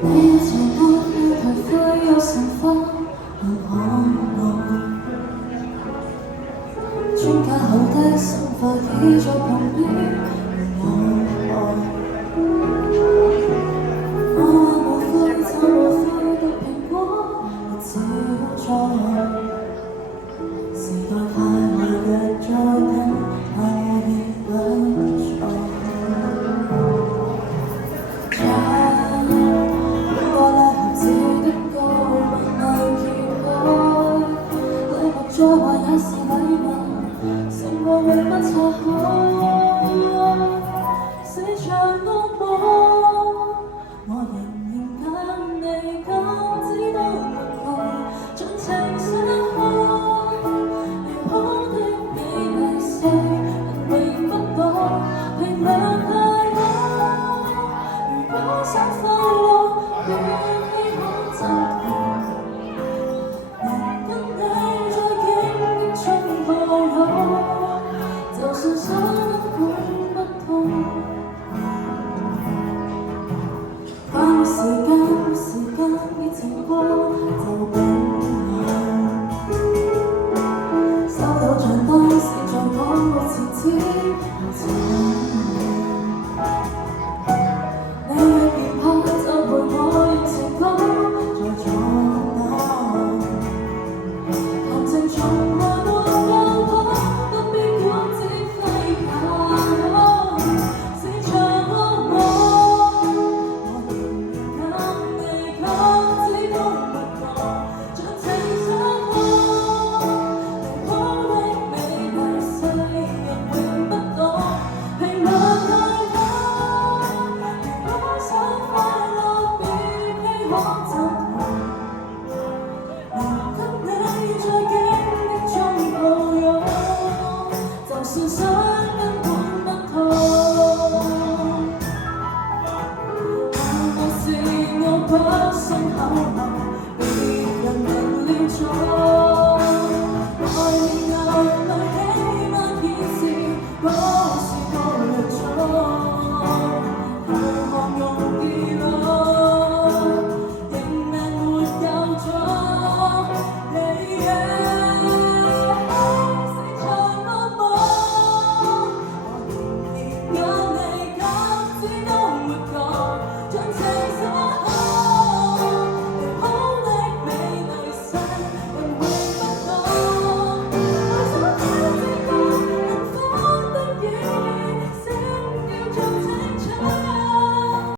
你從不要頹灰有成花很可愛，專家好的心法已在旁邊有愛。我話無悔就無悔的蘋果沒照在，時代太耐若再等，怕我別不在。再話也是禮物，承諾永不拆開。市場惡魔，我仍然等你今知道沒愛，盡情散開。離譜的美麗誰人永不懂，平常太多。如果想快樂，別希望真痛。就算傷本不痛，關於時間嘅情過就並行。收到帳單是在廣告前知你若嫌怕就陪我演情歌在撞檔，談情從來沒有譜，不必管自揮跑。市場惡魔，我仍然等你給知道沒愛，盡情散開。離譜的美麗世人永不懂，評論太多。如果想快樂，別希望真痛。能給你在荊棘中抱擁，就算傷根本不痛。我是我不鬆口。